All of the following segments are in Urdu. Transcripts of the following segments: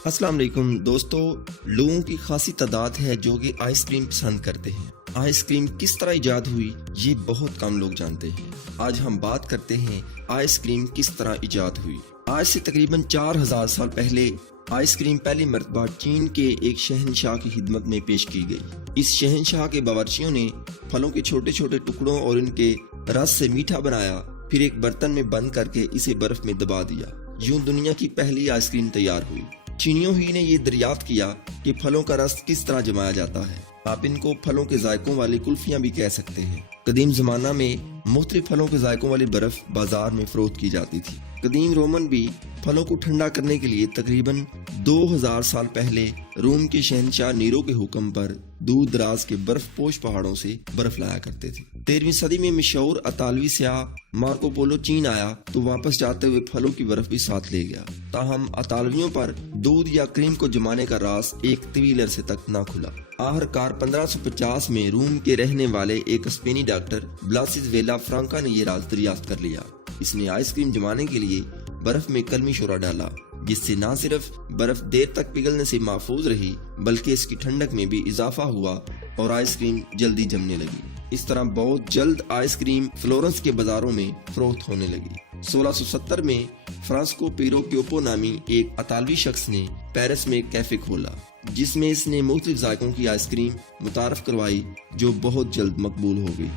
السلام علیکم دوستو، لوگوں کی خاصی تعداد ہے جو کہ آئس کریم پسند کرتے ہیں۔ آئس کریم کس طرح ایجاد ہوئی یہ بہت کم لوگ جانتے ہیں۔ آج ہم بات کرتے ہیں آئس کریم کس طرح ایجاد ہوئی۔ آج سے تقریباً 4000 سال پہلے آئس کریم پہلی مرتبہ چین کے ایک شہنشاہ کی خدمت میں پیش کی گئی۔ اس شہنشاہ کے باورچیوں نے پھلوں کے چھوٹے چھوٹے ٹکڑوں اور ان کے رس سے میٹھا بنایا، پھر ایک برتن میں بند کر کے اسے برف میں دبا دیا۔ یوں دنیا کی پہلی آئس کریم تیار ہوئی۔ چینیوں ہی نے یہ دریافت کیا کہ پھلوں کا رس کس طرح جمایا جاتا ہے۔ آپ ان کو پھلوں کے ذائقوں والی کلفیاں بھی کہہ سکتے ہیں۔ قدیم زمانہ میں مختلف پھلوں کے ذائقوں والی برف بازار میں فروخت کی جاتی تھی۔ قدیم رومن بھی پھلوں کو ٹھنڈا کرنے کے لیے تقریباً 2000 سال پہلے روم کے شہنشاہ نیرو کے حکم پر دور دراز کے برف پوش پہاڑوں سے برف لایا کرتے تھے۔ 13ویں صدی میں مشہور اطالوی سیاح مارکو پولو چین آیا تو واپس جاتے ہوئے پھلوں کی برف بھی ساتھ لے گیا، تاہم اطالویوں پر دودھ یا کریم کو جمانے کا راز ایک طویل عرصے تک نہ کھلا۔ آخرکار 1550 میں روم کے رہنے والے ایک اسپینی ڈاکٹر بلاسس ویلا فرانکا نے یہ راز دریافت کر لیا۔ اس نے آئس کریم جمانے کے لیے برف میں کلمی شورا ڈالا، جس سے نہ صرف برف دیر تک پگھلنے سے محفوظ رہی بلکہ اس کی ٹھنڈک میں بھی اضافہ ہوا اور آئس کریم جلدی جمنے لگی۔ اس طرح بہت جلد آئس کریم فلورنس کے بازاروں میں فروخت ہونے لگی۔ 1670 میں فرانسکو پیرو کیوپو نامی ایک اطالوی شخص نے پیرس میں ایک کیفے کھولا، جس میں اس نے مختلف ذائقوں کی آئس کریم متعارف کروائی جو بہت جلد مقبول ہو گئی۔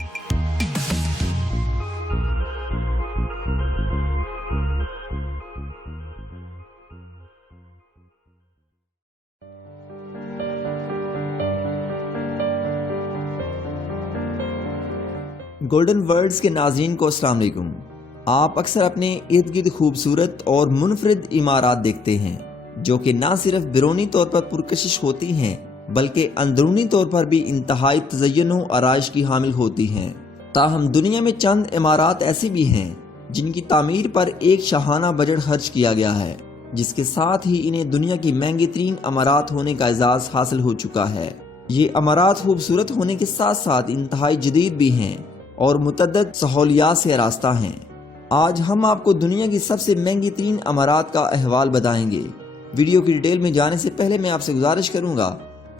گولڈن ورڈز کے ناظرین کو السلام علیکم۔ آپ اکثر اپنے ارد گرد خوبصورت اور منفرد عمارات دیکھتے ہیں جو کہ نہ صرف بیرونی طور پر پرکشش ہوتی ہیں بلکہ اندرونی طور پر بھی انتہائی تزئین و آرائش کی حامل ہوتی ہیں۔ تاہم دنیا میں چند عمارات ایسی بھی ہیں جن کی تعمیر پر ایک شاہانہ بجٹ خرچ کیا گیا ہے، جس کے ساتھ ہی انہیں دنیا کی مہنگی ترین عمارات ہونے کا اعزاز حاصل ہو چکا ہے۔ یہ عمارات خوبصورت ہونے کے ساتھ ساتھ انتہائی جدید بھی ہیں اور متعدد سہولیات سے آراستہ ہیں۔ آج ہم آپ کو دنیا کی سب سے مہنگی ترین عمارات کا احوال بتائیں گے۔ ویڈیو کی ڈیٹیل میں جانے سے پہلے میں آپ سے گزارش کروں گا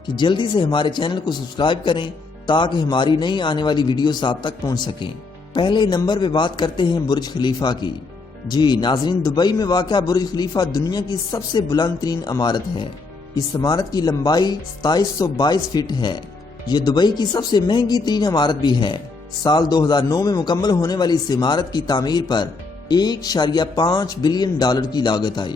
کہ جلدی سے ہمارے چینل کو سبسکرائب کریں تاکہ ہماری نئی آنے والی ویڈیوز آپ تک پہنچ سکیں۔ پہلے نمبر پہ بات کرتے ہیں برج خلیفہ کی۔ جی ناظرین، دبئی میں واقع برج خلیفہ دنیا کی سب سے بلند ترین عمارت ہے۔ اس عمارت کی لمبائی 2722 فٹ ہے۔ یہ دبئی کی سب سے مہنگی ترین عمارت بھی ہے۔ سال 2009 میں مکمل ہونے والی اس عمارت کی تعمیر پر 1.5 بلین ڈالر کی لاگت آئی۔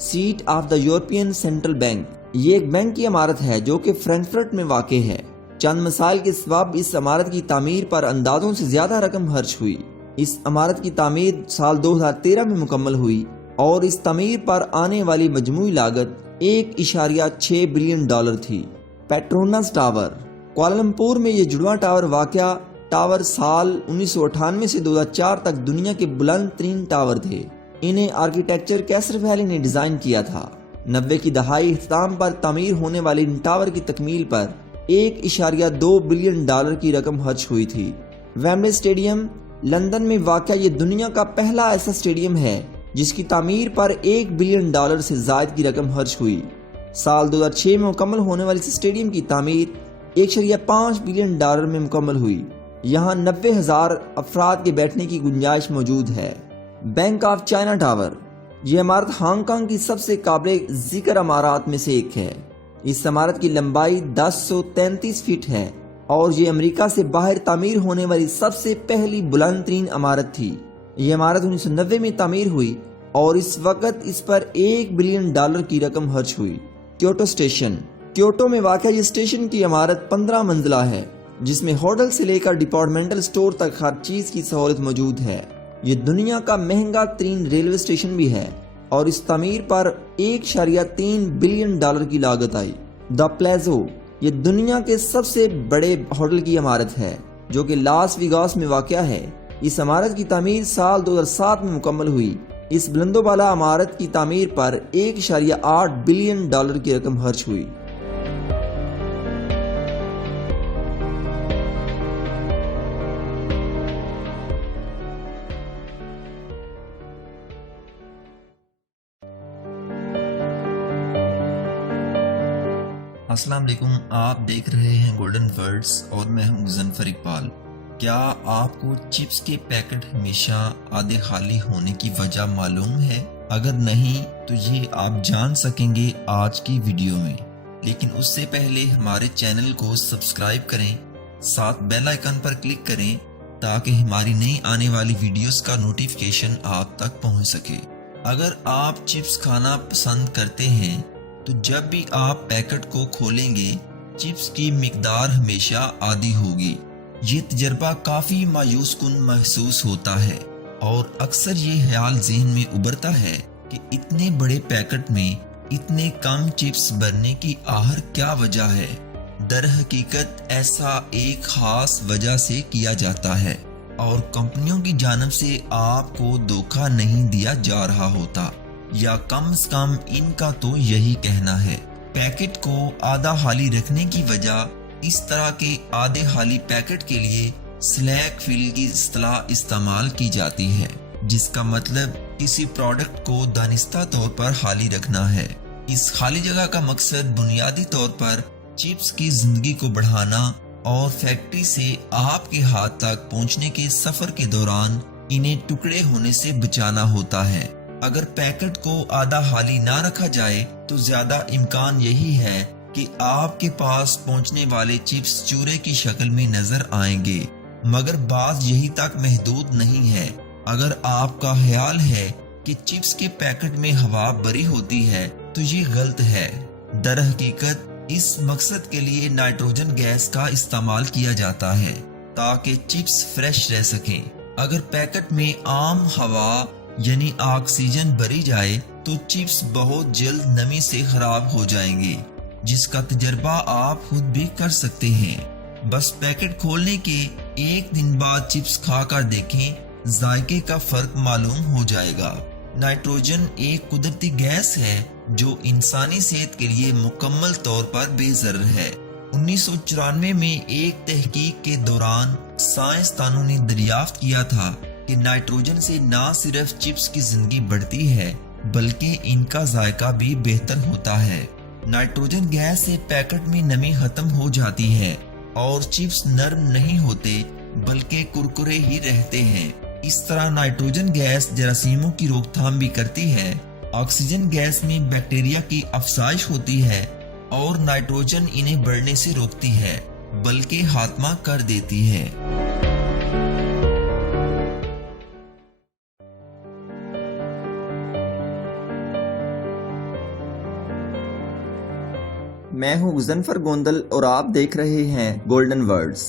Seat of the European Central Bank, یہ ایک بینک کی عمارت ہے جو کہ فرینکفرٹ میں واقع ہے۔ چند مسائل کے سبب اس عمارت کی تعمیر پر اندازوں سے زیادہ رقم خرچ ہوئی۔ اس عمارت کی تعمیر سال 2013 میں مکمل ہوئی اور اس تعمیر پر آنے والی مجموعی لاگت 1.6 بلین ڈالر تھی۔ پیٹرونس ٹاور، کوالالمپور میں یہ جڑواں ٹاور واقع ٹاور سال 1998 سے 2004 تک دنیا کے بلند ترین ٹاور تھے۔ انہیں آرکیٹیکچر کیسر ویلی نے ڈیزائن کیا تھا۔ 90 کی دہائی اختتام پر تعمیر ہونے والے ان ٹاور کی تکمیل پر 1.2 بلین ڈالر کی رقم خرچ ہوئی تھی۔ ویمبلے اسٹیڈیم لندن میں واقع یہ دنیا کا پہلا ایسا اسٹیڈیم ہے جس کی تعمیر پر 1 بلین ڈالر سے زائد کی رقم خرچ ہوئی۔ سال 2006 میں مکمل ہونے والے اس اسٹیڈیم کی تعمیر 1.5 بلین ڈالر میں مکمل ہوئی۔ یہاں 90,000 افراد کے بیٹھنے کی گنجائش موجود ہے۔ بینک آف چائنا ٹاور، یہ عمارت ہانگ کانگ کی سب سے قابل ذکر عمارات میں سے ایک ہے۔ اس عمارت کی لمبائی 1033 فٹ ہے اور یہ امریکہ سے باہر تعمیر ہونے والی سب سے پہلی بلند ترین عمارت تھی۔ یہ عمارت 1990 میں تعمیر ہوئی اور اس وقت اس پر 1 بلین ڈالر کی رقم خرچ ہوئی۔ کیوٹو اسٹیشن، کیوٹو میں واقع یہ اسٹیشن کی عمارت 15 منزلہ ہے جس میں ہوٹل سے لے کر ڈپارٹمنٹل سٹور تک ہر چیز کی سہولت موجود ہے۔ یہ دنیا کا مہنگا ترین ریلوے اسٹیشن بھی ہے اور اس تعمیر پر 1.3 بلین ڈالر کی لاگت آئی۔ دا پلیزو، یہ دنیا کے سب سے بڑے ہوٹل کی عمارت ہے جو کہ لاس ویگاس میں واقع ہے۔ اس عمارت کی تعمیر سال 2007 میں مکمل ہوئی۔ اس بلند و بالا عمارت کی تعمیر پر 1.8 بلین ڈالر کی رقم خرچ ہوئی۔ السلام علیکم، آپ دیکھ رہے ہیں گولڈن ورڈز اور میں ہوں مظفر اقبال۔ کیا آپ کو چپس کے پیکٹ ہمیشہ آدھے خالی ہونے کی وجہ معلوم ہے؟ اگر نہیں تو یہ آپ جان سکیں گے آج کی ویڈیو میں، لیکن اس سے پہلے ہمارے چینل کو سبسکرائب کریں، ساتھ بیل آئیکن پر کلک کریں تاکہ ہماری نئی آنے والی ویڈیوز کا نوٹیفیکیشن آپ تک پہنچ سکے۔ اگر آپ چپس کھانا پسند کرتے ہیں تو جب بھی آپ پیکٹ کو کھولیں گے چپس کی مقدار ہمیشہ آدھی ہوگی۔ یہ تجربہ کافی مایوس کن محسوس ہوتا ہے اور اکثر یہ خیال ذہن میں ابھرتا ہے کہ اتنے بڑے پیکٹ میں اتنے کم چپس بھرنے کی آخر کیا وجہ ہے۔ در حقیقت ایسا ایک خاص وجہ سے کیا جاتا ہے اور کمپنیوں کی جانب سے آپ کو دھوکہ نہیں دیا جا رہا ہوتا، یا کم از کم ان کا تو یہی کہنا ہے۔ پیکٹ کو آدھا خالی رکھنے کی وجہ اس طرح کے آدھے خالی پیکٹ کے لیے سلیک فل کی اصطلاح استعمال کی جاتی ہے، جس کا مطلب کسی پروڈکٹ کو دانستہ طور پر خالی رکھنا ہے۔ اس خالی جگہ کا مقصد بنیادی طور پر چپس کی زندگی کو بڑھانا اور فیکٹری سے آپ کے ہاتھ تک پہنچنے کے سفر کے دوران انہیں ٹکڑے ہونے سے بچانا ہوتا ہے۔ اگر پیکٹ کو آدھا خالی نہ رکھا جائے تو زیادہ امکان یہی ہے کہ آپ کے پاس پہنچنے والے چپس چورے کی شکل میں نظر آئیں گے، مگر بات یہی تک محدود نہیں ہے۔ اگر آپ کا خیال ہے کہ چپس کے پیکٹ میں ہوا بھری ہوتی ہے تو یہ غلط ہے۔ در حقیقت اس مقصد کے لیے نائٹروجن گیس کا استعمال کیا جاتا ہے تاکہ چپس فریش رہ سکیں۔ اگر پیکٹ میں عام ہوا یعنی آکسیجن بھری جائے تو چپس بہت جلد نمی سے خراب ہو جائیں گے، جس کا تجربہ آپ خود بھی کر سکتے ہیں۔ بس پیکٹ کھولنے کے ایک دن بعد چپس کھا کر دیکھیں، ذائقے کا فرق معلوم ہو جائے گا۔ نائٹروجن ایک قدرتی گیس ہے جو انسانی صحت کے لیے مکمل طور پر بے ضرر ہے۔ 1994 میں ایک تحقیق کے دوران سائنسدانوں نے دریافت کیا تھا کہ نائٹروجن سے نہ صرف چپس کی زندگی بڑھتی ہے بلکہ ان کا ذائقہ بھی بہتر ہوتا ہے۔ نائٹروجن گیس سے پیکٹ میں نمی ختم ہو جاتی ہے اور چپس نرم نہیں ہوتے بلکہ کرکرے ہی رہتے ہیں۔ اس طرح نائٹروجن گیس جراثیموں کی روک تھام بھی کرتی ہے۔ آکسیجن گیس میں بیکٹیریا کی افزائش ہوتی ہے اور نائٹروجن انہیں بڑھنے سے روکتی ہے بلکہ خاتمہ کر دیتی ہے۔ میں ہوں مظفر گوندل اور آپ دیکھ رہے ہیں گولڈن ورڈز۔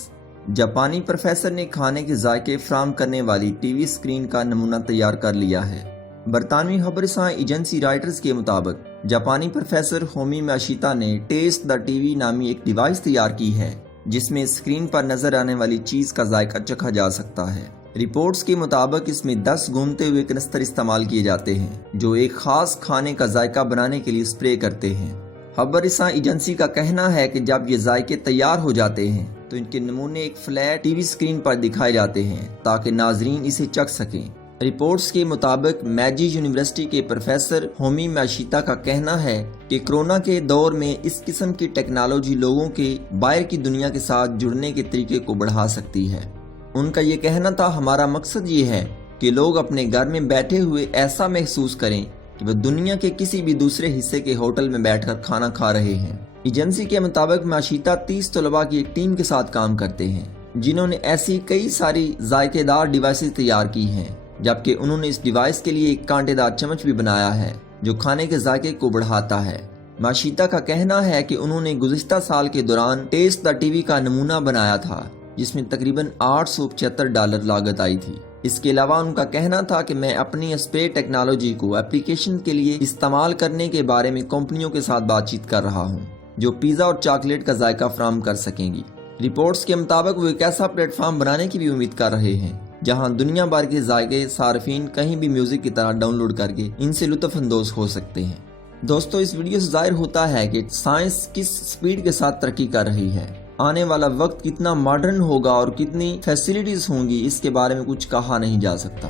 جاپانی پروفیسر نے کھانے کے ذائقے فراہم کرنے والی ٹی وی اسکرین کا نمونہ تیار کر لیا ہے۔ برطانوی خبر رساں ایجنسی رائٹرز کے مطابق جاپانی پروفیسر ہومی یاماشیتا نے ٹیسٹ دا ٹی وی نامی ایک ڈیوائس تیار کی ہے جس میں اسکرین پر نظر آنے والی چیز کا ذائقہ چکھا جا سکتا ہے۔ رپورٹس کے مطابق اس میں 10 گھومتے ہوئے کنستر استعمال کیے جاتے ہیں جو ایک خاص کھانے کا ذائقہ بنانے کے لیے اسپرے کرتے ہیں۔ خبر رساں ایجنسی کا کہنا ہے کہ جب یہ ذائقے تیار ہو جاتے ہیں تو ان کے نمونے ایک فلیٹ ٹی وی اسکرین پر دکھائے جاتے ہیں تاکہ ناظرین اسے چکھ سکیں۔ رپورٹس کے مطابق میجی یونیورسٹی کے پروفیسر ہومی یاماشیتا کا کہنا ہے کہ کرونا کے دور میں اس قسم کی ٹیکنالوجی لوگوں کے باہر کی دنیا کے ساتھ جڑنے کے طریقے کو بڑھا سکتی ہے۔ ان کا یہ کہنا تھا، ہمارا مقصد یہ ہے کہ لوگ اپنے گھر میں بیٹھے ہوئے ایسا محسوس کریں کہ وہ دنیا کے کسی بھی دوسرے حصے کے ہوٹل میں بیٹھ کر کھانا کھا رہے ہیں۔ ایجنسی کے مطابق یاماشیتا 30 طلباء کی ایک ٹیم کے ساتھ کام کرتے ہیں جنہوں نے ایسی کئی ساری ذائقے دار ڈیوائسز تیار کی ہیں، جبکہ انہوں نے اس ڈیوائس کے لیے ایک کانٹے دار چمچ بھی بنایا ہے جو کھانے کے ذائقے کو بڑھاتا ہے۔ یاماشیتا کا کہنا ہے کہ انہوں نے گزشتہ سال کے دوران ٹیسٹ دا ٹی وی کا نمونہ بنایا تھا جس میں تقریباً $875 لاگت آئی تھی۔ اس کے علاوہ ان کا کہنا تھا کہ میں اپنی اسپرے ٹیکنالوجی کو اپلیکیشن کے لیے استعمال کرنے کے بارے میں کمپنیوں کے ساتھ بات چیت کر رہا ہوں جو پیزا اور چاکلیٹ کا ذائقہ فراہم کر سکیں گی۔ رپورٹس کے مطابق وہ ایک ایسا پلیٹ فارم بنانے کی بھی امید کر رہے ہیں جہاں دنیا بھر کے ذائقے صارفین کہیں بھی میوزک کی طرح ڈاؤن لوڈ کر کے ان سے لطف اندوز ہو سکتے ہیں۔ دوستو، اس ویڈیو سے ظاہر ہوتا ہے کہ سائنس کس سپیڈ کے ساتھ ترقی کر رہی ہے۔ آنے والا وقت کتنا ماڈرن ہوگا اور کتنی فیسلٹیز ہوں گی اس کے بارے میں کچھ کہا نہیں جا سکتا۔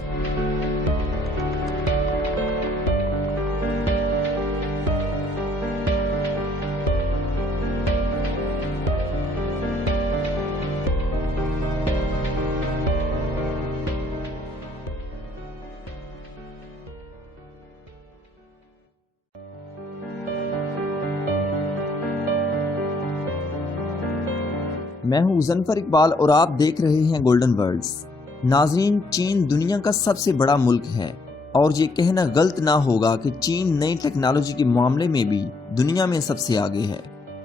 میں ہوں ظفر اقبال اور آپ دیکھ رہے ہیں گولڈن ورلڈز۔ ناظرین، چین دنیا کا سب سے بڑا ملک ہے اور یہ کہنا غلط نہ ہوگا کہ چین نئی ٹیکنالوجی کے معاملے میں بھی دنیا میں سب سے آگے ہے،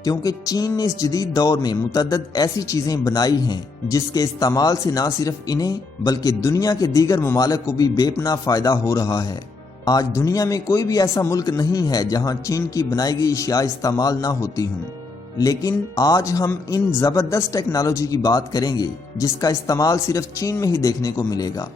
کیونکہ چین نے اس جدید دور میں متعدد ایسی چیزیں بنائی ہیں جس کے استعمال سے نہ صرف انہیں بلکہ دنیا کے دیگر ممالک کو بھی بے پناہ فائدہ ہو رہا ہے۔ آج دنیا میں کوئی بھی ایسا ملک نہیں ہے جہاں چین کی بنائی گئی اشیاء استعمال نہ ہوتی ہوں، لیکن آج ہم ان زبردست ٹیکنالوجی کی بات کریں گے جس کا استعمال صرف چین میں ہی دیکھنے کو ملے گا۔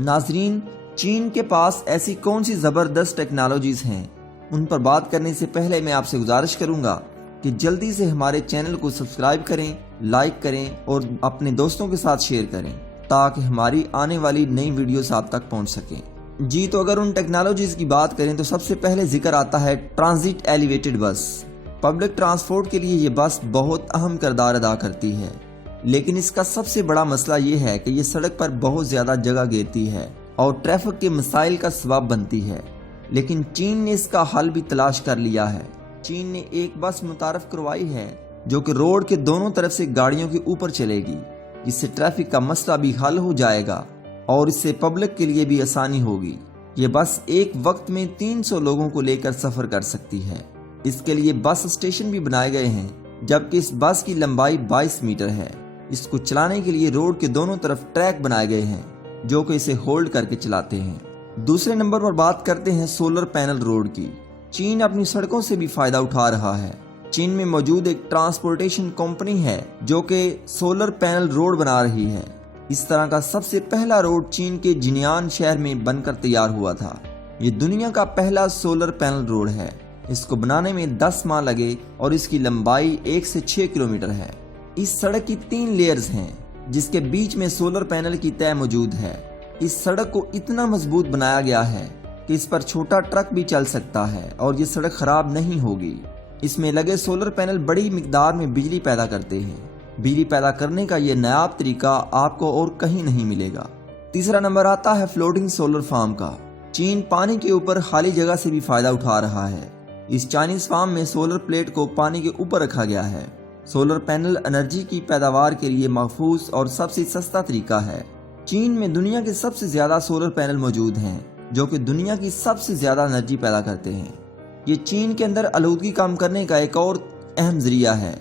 ناظرین، چین کے پاس ایسی کون سی زبردست ٹیکنالوجیز ہیں، ان پر بات کرنے سے پہلے میں آپ سے گزارش کروں گا کہ جلدی سے ہمارے چینل کو سبسکرائب کریں، لائک کریں اور اپنے دوستوں کے ساتھ شیئر کریں تاکہ ہماری آنے والی نئی ویڈیوز آپ تک پہنچ سکیں۔ جی تو اگر ان ٹیکنالوجیز کی بات کریں تو سب سے پہلے ذکر آتا ہے ٹرانزٹ ایلیویٹڈ بس۔ پبلک ٹرانسپورٹ کے لیے یہ بس بہت اہم کردار ادا کرتی ہے، لیکن اس کا سب سے بڑا مسئلہ یہ ہے کہ یہ سڑک پر بہت زیادہ جگہ گھیرتی ہے اور ٹریفک کے مسائل کا سبب بنتی ہے، لیکن چین نے اس کا حل بھی تلاش کر لیا ہے۔ چین نے ایک بس متعارف کروائی ہے جو کہ روڈ کے دونوں طرف سے گاڑیوں کے اوپر چلے گی، جس سے ٹریفک کا مسئلہ بھی حل ہو جائے گا اور اس سے پبلک کے لیے بھی آسانی ہوگی۔ یہ بس ایک وقت میں 300 لوگوں کو لے کر سفر کر سکتی ہے۔ اس کے لیے بس اسٹیشن بھی بنائے گئے ہیں، جبکہ اس بس کی لمبائی 22 میٹر ہے۔ اس کو چلانے کے لیے روڈ کے دونوں طرف ٹریک بنائے گئے ہیں جو کہ اسے ہولڈ کر کے چلاتے ہیں۔ دوسرے نمبر پر بات کرتے ہیں سولر پینل روڈ کی۔ چین اپنی سڑکوں سے بھی فائدہ اٹھا رہا ہے۔ چین میں موجود ایک ٹرانسپورٹیشن کمپنی ہے جو کہ سولر پینل روڈ بنا رہی ہے۔ اس طرح کا سب سے پہلا روڈ چین کے جنیان شہر میں بن کر تیار ہوا تھا۔ یہ دنیا کا پہلا سولر پینل روڈ ہے۔ اس کو بنانے میں 10 ماہ لگے اور اس کی لمبائی 1 سے 6 کلومیٹر ہے۔ اس سڑک کی 3 لیئرز ہیں جس کے بیچ میں سولر پینل کی تہ موجود ہے۔ اس سڑک کو اتنا مضبوط بنایا گیا ہے کہ اس پر چھوٹا ٹرک بھی چل سکتا ہے اور یہ سڑک خراب نہیں ہوگی۔ اس میں لگے سولر پینل بڑی مقدار میں بجلی پیدا کرتے ہیں۔ بجلی پیدا کرنے کا یہ نایاب طریقہ آپ کو اور کہیں نہیں ملے گا۔ تیسرا نمبر آتا ہے فلوٹنگ سولر فارم کا۔ چین پانی کے اوپر خالی جگہ سے بھی فائدہ اٹھا رہا ہے۔ اس چائنیز فارم میں سولر پلیٹ کو پانی کے اوپر رکھا گیا ہے۔ سولر پینل انرجی کی پیداوار کے لیے محفوظ اور سب سے سستا طریقہ ہے۔ چین میں دنیا کے سب سے زیادہ سولر پینل موجود ہیں جو کہ دنیا کی سب سے زیادہ انرجی پیدا کرتے ہیں۔ یہ چین کے اندر آلودگی کم کرنے کا ایک اور اہم ذریعہ ہے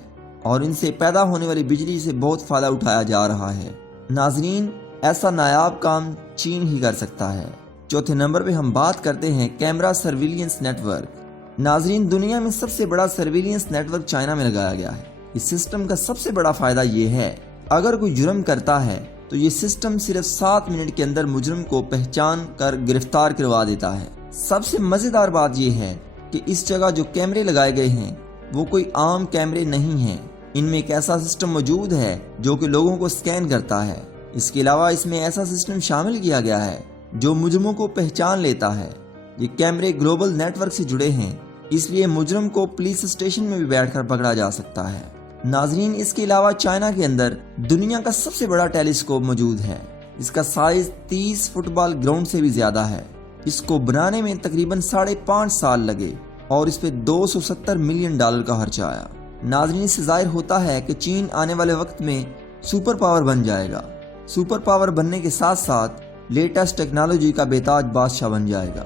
اور ان سے پیدا ہونے والی بجلی سے بہت فائدہ اٹھایا جا رہا ہے۔ ناظرین، ایسا نایاب کام چین ہی کر سکتا ہے۔ چوتھے نمبر پہ ہم بات کرتے ہیں کیمرہ سرویلنس نیٹ ورک۔ ناظرین، دنیا میں سب سے بڑا سرویلنس نیٹ ورک چائنا میں لگایا گیا ہے۔ اس سسٹم کا سب سے بڑا فائدہ یہ ہے اگر کوئی جرم کرتا ہے تو یہ سسٹم صرف 7 منٹ کے اندر مجرم کو پہچان کر گرفتار کروا دیتا ہے۔ سب سے مزیدار بات یہ ہے کہ اس جگہ جو کیمرے لگائے گئے ہیں وہ کوئی عام کیمرے نہیں ہیں۔ ان میں ایک ایسا سسٹم موجود ہے جو کہ لوگوں کو سکین کرتا ہے۔ اس کے علاوہ اس میں ایسا سسٹم شامل کیا گیا ہے جو مجرموں کو پہچان لیتا ہے۔ یہ کیمرے گلوبل نیٹ ورک سے جڑے ہیں، اس لیے مجرم کو پولیس اسٹیشن میں بھی بیٹھ کر پکڑا جا سکتا ہے۔ ناظرین، اس کے علاوہ چائنا کے اندر دنیا کا سب سے بڑا ٹیلیسکوپ موجود ہے۔ اس کا سائز 30 فٹ بال گراؤنڈ سے بھی زیادہ ہے۔ اس کو بنانے میں تقریباً 5.5 سال لگے اور اس پہ $270 ملین کا خرچہ آیا۔ ناظرین، اس سے ظاہر ہوتا ہے کہ چین آنے والے وقت میں سپر پاور بن جائے گا۔ سپر پاور بننے کے ساتھ ساتھ لیٹسٹ ٹیکنالوجی کا بے تاج بادشاہ بن جائے گا۔